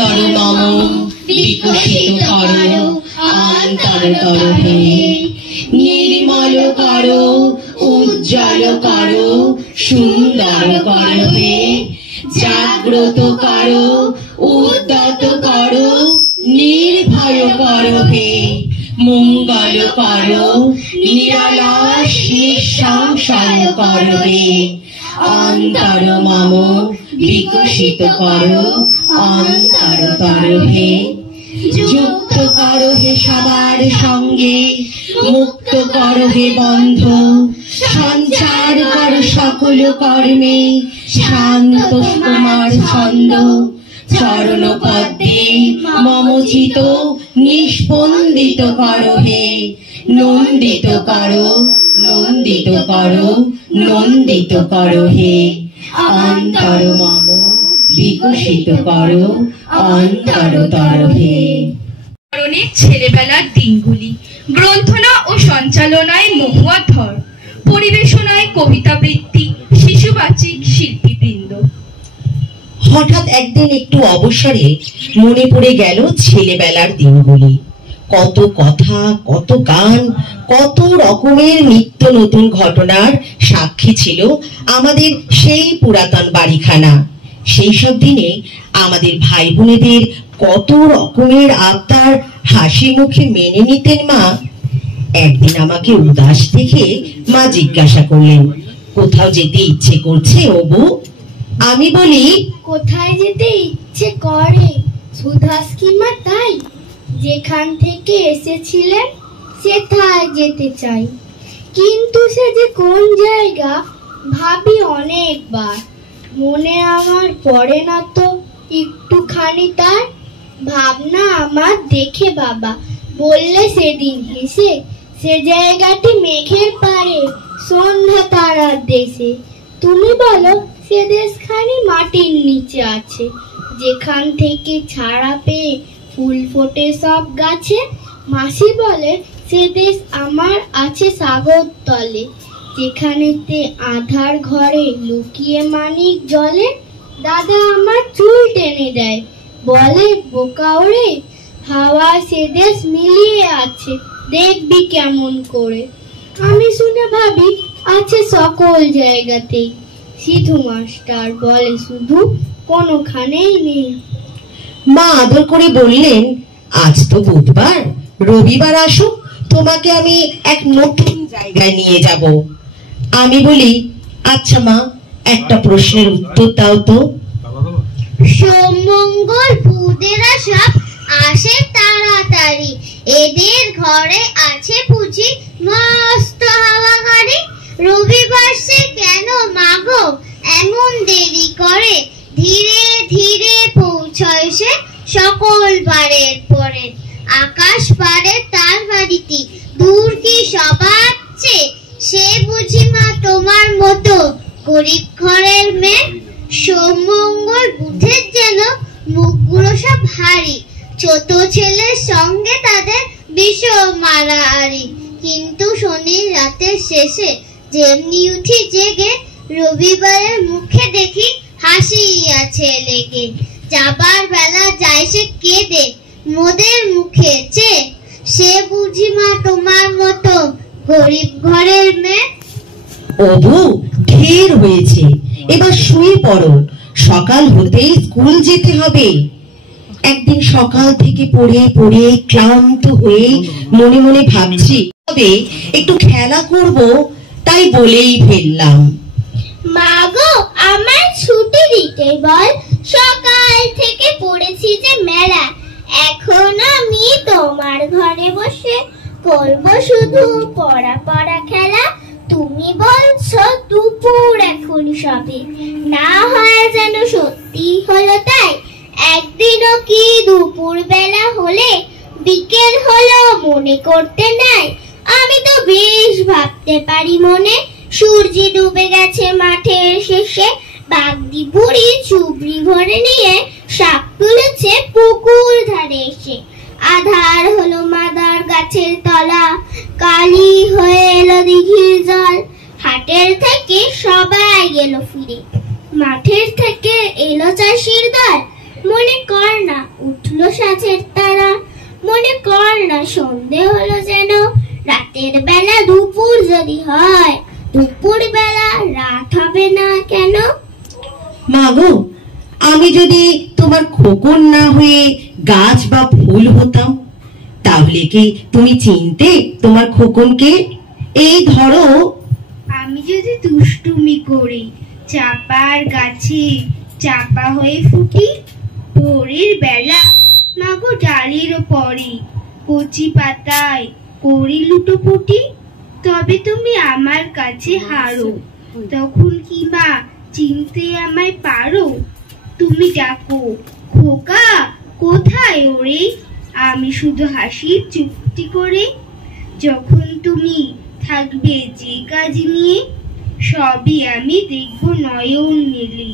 অন্তর মম বিকশিত করো অন্তরতর হে। নির্মল করো, উজ্জ্বল করো, সুন্দর করো হে। জাগ্রত করো, উদ্যত করো, নির্ভয় করো হে। মঙ্গল করো, নিরলস নিঃসংশয় করো হে। অন্তর মম বিকশিত করো অন্তরতর হে। যুক্ত করো হে সবার সঙ্গে, মুক্ত করো হে বন্ধ। সঞ্চার করো সকল কর্মে, শান্ত তোমার ছন্দ। চরণ পদ্মে মম চিত নিষ্পন্দিত করো হে। নন্দিত করো, নন্দিত করো, নন্দিত করো হে। অন্তর মম বিকশিত করো অন্তরতর হে। ছেলেবেলার দিনগুলি গ্রন্থনা ও সঞ্চালনায় মহুয়া ধর, পরিবেশনায় কবিতাবৃত্তি শিশুবাচিক শিল্পীবৃন্দ। হঠাৎ একদিন একটু অবসরে মনে পড়ে গেল ছেলেবেলার দিনগুলি। কত কথা, কত গান, কত রকমের নিত্য নতুন ঘটনার সাক্ষী ছিল আমাদের সেই পুরাতন বাড়িখানা। সেই সব দিনে আমাদের ভাই বোনেদের কত রকমের আবদার হাসি মুখে মেনে নিতেন মা। একদিন আমাকে উদাস দেখে মা জিজ্ঞাসা করলেন, কোথাও যেতে ইচ্ছে করছে ও বউ? আমি বলি, কোথায় যেতে ইচ্ছে করে সুধাস কি মা তাই? যেখান থেকে এসেছিলেন সেথায় যেতে চাই, কিন্তু সে যে কোন জায়গা ভাবি অনেকবার। মনে আমার পড়ে না তো একটুখানি তার ভাবনা আমার দেখে বাবা বললে সেদিন হেসে, সে জায়গাটি মেঘের পারে সন্ধ্যা তারার দেশে। তুমি বলো সে দেশখানি মাটির নিচে আছে, যেখান থেকে ছাড়া পেয়ে ফুল ফোটে সব গাছে। মাসি বলে সে দেশ আমার আছে সাগর তলে, যেখানেতে আধার ঘরে লুকিয়ে মানিক জলে। দাদা আমার চুল টেনে দেয়, বলে বোকা ওরে, হাওয়া সে দেশ মিলিয়ে আছে, দেখবি কেমন করে। আমি শুনে ভাবি আছে সকল জায়গাতেই, সিধু মাস্টার বলে শুধু কোনোখানেই নেই। মা আদর করে বললেন, আজ তো বুধবার, রবিবার আসো, তোমাকে আমি এক নতুন জায়গায় নিয়ে যাব। আমি বলি, আচ্ছা মা, একটা প্রশ্নের উত্তর দাও তো। সোম মঙ্গল বুধেরা সব আসে তাড়াতাড়ি, এদের ঘরে আছে বুঝি মস্ত হাওয়া গাড়ি। রবিবার সে কেন মাগো এমন দেরি করে, ধীরে ধীরে পৌঁছয় সে সকল বারের পরে। আকাশ পারে তার বাড়িটি, দূর কি সবার চেয়ে, সে বুঝি মা তোমার মতো গরিব ঘরের মেয়ে। সোম মঙ্গল বুধের যেন মুখগুলো সব ভারী, ছোট ছেলের সঙ্গে তাদের বিষম মারামারি। কিন্তু শনির রাতের শেষে যেমনি উঠি জেগে, রবিবারের মুখে দেখি হাসি আছে লেগে। যাবার বেলা যায় সে কেঁদে মোদের মুখে চেয়ে, সে বুঝি মা তোমার মতো গরিব ঘরের মেয়ে। ওবু, ঢের হয়েছে, এবার শুয়ে পড়ো, সকাল হতেই স্কুল যেতে হবে। একদিন সকাল থেকে পড়ে পড়ে ক্লান্ত হয়ে মনে মনে ভাবছি তবে একটু খেলা করব, তাই বলেই ফেললাম, মাগো আমার ছুটি দিতে বল, সকাল থেকে পড়েছি যে মেলা। এখন আমি তোমার ঘরে বসে করব শুধু পড়া পড়া খেলা। তুমি বলছো দুপুর এখন সবে, না হয় যেন সত্যি হলো তাই। একদিনও কি দুপুর বেলা হলে বিকেল হলো মনে করতে নাই। আমি তো বেশ ভাবতে পারি মনে, সূর্য ডুবে গেছে মাঠের শেষে। বাগদি বুড়ি চুবড়ি ভরে নিয়ে শাক তুলেছে পুকুর ধারে এসে। আধার হলো মাদার গাছের তলা, কালি হয়ে এলো দিঘির জল। হাটের থেকে সবাই গেল ফিরে, মাঠের থেকে এলো চাষির দল। মনে কর না উঠলো সাঁচের তারা, মনে কর না সন্ধে হলো যেন, রাতের বেলা দুপুর যদি হয়, দুপুর বেলা রাত হবে না কেন? মাগো, আমি যদি তোমার খোকন না হয়ে গাছ বা ফুল হতাম, তাহলে কি তুমি চিনতে তোমার খোকনকে? এই ধরো, আমি যদি দুষ্টুমি করি চাপার গাছে চাপা হয়ে ফুটি, ভোরের বেলা মাগো ডালের পরে কচি পাতায় করি লুটোপুটি, তবে তুমি আমার কাছে হারো, তখন কি মা চিনতে আমায় পারো? তুমি ডাকো খোকা কোথায় ওরে, আমি শুধু হাসির চুক্তি করে, যখন তুমি থাকবে যে কাজ নিয়ে, সবই আমি দেখব নয়ন মেলে,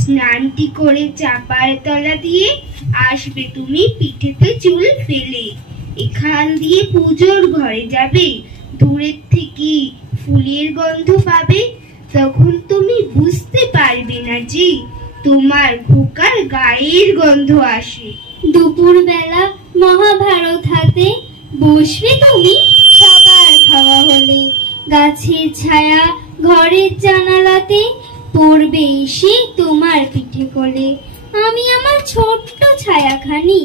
স্নানটি করে চাপার তলা দিয়ে আসবে তুমি পিঠেতে চুল ফেলে, এখান দিয়ে পুজোর ঘরে যাবে, দূরের থেকে ফুলের গন্ধ পাবে, তখন তুমি বুঝতে পারবে না যে তোমার খোকার গায়ের গন্ধ আসে। দুপুর বেলা মহাভারত হাতে বসবে তুমি, সবার খাওয়া হলে গাছের ছায়া ঘরের জানালাতে পড়বে এসে তোমার পিঠে কোলে, আমি আমার ছোট্ট ছায়াখানি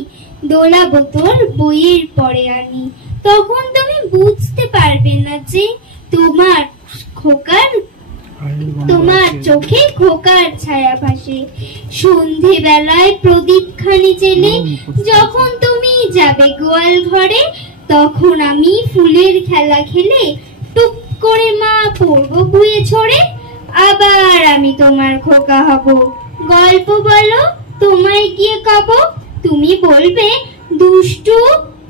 দোলাবো তোর বইয়ের পরে আনি, তখন তুমি বুঝতে পারবে না যে তোমার চোখে খোকার ছায়া ভাসে। সন্ধে বেলায় প্রদীপ খানি জেলে যখন তুমি যাবে গোয়াল ঘরে, তখন আমি ফুলের খেলা খেলে টুপ করে মা পড়বো ভুয়ে ঝরে, আবার আমি তোমার খোকা হব, গল্প বলো তোমায় গিয়ে কব, তুমি বলবে দুষ্টু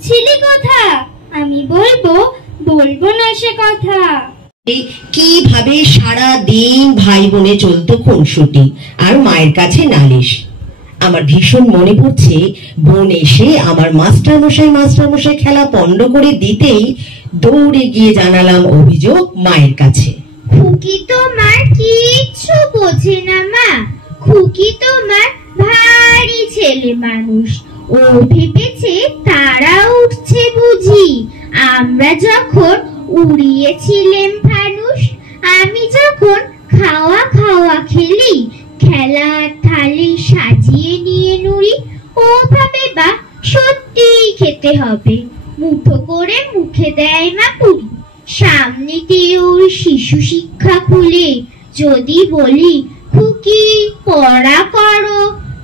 ছিলি কথা, আমি বলবো না সে কথা। কিভাবে সারা দিন ভাই বোনে চলতো খুনসুটি আর মায়ের কাছে নালিশ। আমার ভীষণ মনে পড়ছে, বোন এসে আমার মাস্টারমশাই খেলা পণ্ড করে দিতেই দৌড়ে গিয়ে জানালাম অভিযোগ মায়ের কাছে। খুকি তোমার কিচ্ছু বোঝে না মা, খুকি তোমার ভারী ছেলে মানুষ, ও ভেবেছে তারা উঠছে বুঝি, আমরা যখন উড়িয়েছিলেন ফানুস, আমি যখন খাওয়া খেলি, খেলার থালি সাজিয়ে নিয়ে নুড়ি, ও ভাবে বা সত্যি খেতে হবে, মুঠো করে মুখে দেয় মা পুরি, সামনেতে ওর শিশু শিক্ষা খুলে, যদি বলি খুকি পড়া করো,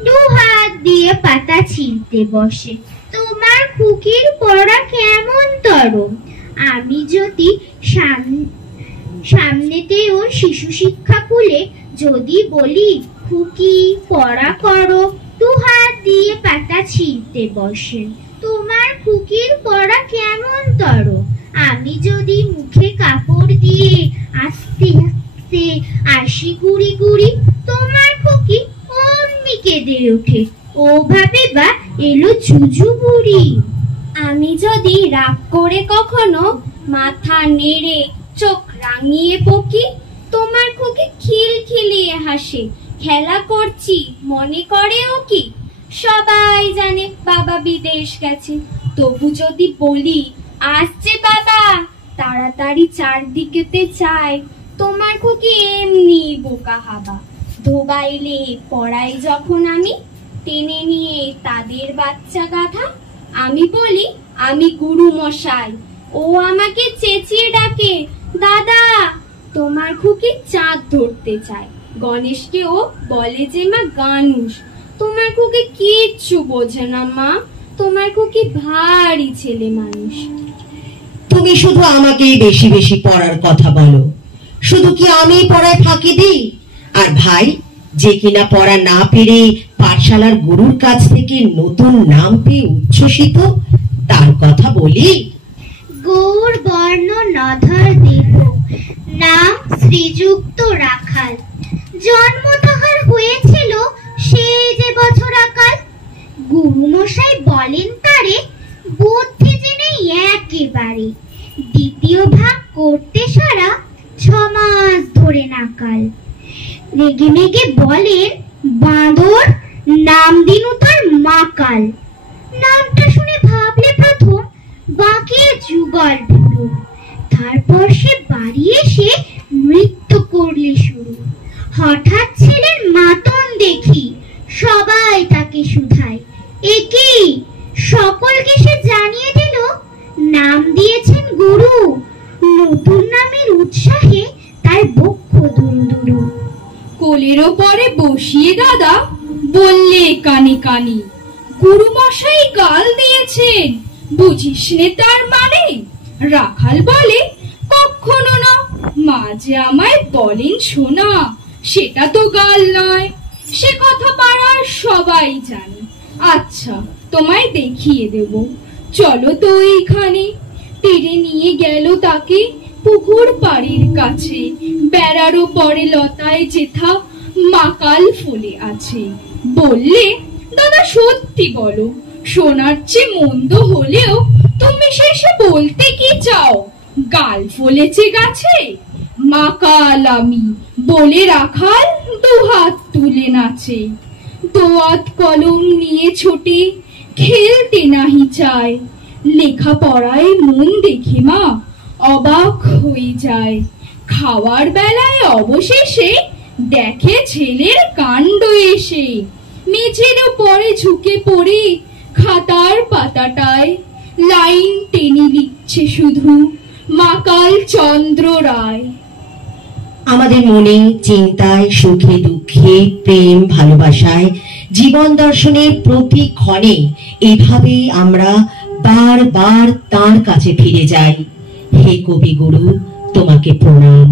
দু হাত দিয়ে পাতা ছিঁড়তে বসে, তোমার খুকির পড়া কেমন তর, আমি যদি সামনেতে ওর শিশু শিক্ষা খুলে, যদি বলি খুকি পড়া করো, দু হাত দিয়ে পাতা ছিঁড়তে বসে, তোমার খুকির পড়া কেমন তর, আমি যদি মুখে কাপড় দিয়ে আস্তে আস্তে আসি গুড়ি গুড়ি, তোমার খুকি অমনি কেঁদে ওঠে, ও ভাবে বা এলো জুজু বুড়ি। আমি যদি রাগ করে কখনো মাথা নেড়ে চোখ রাঙিয়ে বকি, তোমার খুকি খিলখিলিয়ে হাসে, খেলা করছি মনে করে ও কি, সবাই জানে বাবা বিদেশ গেছে, তবু যদি বলি আসছে বাবা, তাড়াতাড়ি চারদিকেতে চায়, তোমার খুকি এমনি বোকা হাবা, ধোবাইলে পড়াই যখন আমি টেনে নিয়ে তাদের বাচ্চা গাধা, আমি বলি আমি গুরু মশাই, ও আমাকে চেঁচিয়ে ডাকে দাদা, তোমার খুকি চাঁদ ধরতে চায়, গণেশকে ও বলে যে মা গানুষ, তোমার খুকি কিচ্ছু বোঝে না মা, তোমার খুকি ভারী ছেলে মানুষ। তুমি শুধু আমাকেই বেশি বেশি পড়ার কথা বলো, শুধু কি আমি পড়ায় ফাঁকি দিই? আর ভাই যে কিনা পড়া না পেরে পাঠশালার গুরুর কাছ থেকে নতুন নাম পেয়ে উচ্ছ্বসিত, তার কথা বলি। গৌর বর্ণ নধর দেব, নাম শ্রীযুক্ত রাখাল, জন্ম তাহার হয়েছিল সেই যে বছর আকাল, গুরু মশাই বলেন তারে বুদ্ধি জেনে একেবারে, দ্বিতীয় ভাগ করতে সারা 6 মাস ধরে নাকাল, রেগে মেগে বলেন বাঁদর, নাম দিনু তার মাকাল, নামটা শুনে ভাবলে প্রথম বাঁকিয়ে যুগল বুড়ো, তারপর সে বাড়ি এসে নৃত্য করলে শুরু। হঠাৎ ছেলের মাতন দেখি সবাই তাকে শুধায়, একি সকলকে সে জানিয়ে দিল নাম দিয়েছেন গুরু। নতুন নামের উৎসাহে তার বক্ষ দুরু দুরু। কোলের ওপরে বসিয়ে দাদা বললে কানে কানে, গুরু মশাই গাল দিয়েছেন, বুঝিস নে তার মানে? রাখাল বলে, কখনো না, মা যে আমায় বলেন শোনা, সেটা তো গাল নয়, সে কথা পাড়ার সবাই জানে। আচ্ছা তোমায় দেখিয়ে দেব, চলো তো এইখানে। তীরে নিয়ে গেল তাকে পুকুর পাড়ির কাছে, বেড়ার ওপরে লতায় যেথা মাকাল ফুলে আছে। বললে, দাদা সত্যি বলো, শোনার চেয়ে মন্দ হলেও তুমি শেষে বলতে কি চাও? গাল ফলেছে গাছে, মাকাল আমি, বলে রাখাল দুহাত তুলে নাচে। দোয়াত কলম নিয়ে ছোটে, খেলতে নাহি চায়, লেখা পড়ায় মন দেখে মা অবাক হয়ে যায়। খাওয়ার বেলায় অবশেষে দেখে ছেলের কাণ্ড এসে, মেঝের উপরে ঝুঁকে পড়ে খাতার পাতাটায় লাইন টেনে লিখছে শুধু মাকাল চন্দ্র রায়। আমাদের মনে, চিন্তায়, সুখে দুঃখে, প্রেম ভালোবাসায়, জীবন দর্শনের প্রতি ক্ষণে এভাবেই আমরা বারবার তাঁর কাছে ফিরে যাই। হে কবিগুরু, তোমাকে প্রণাম।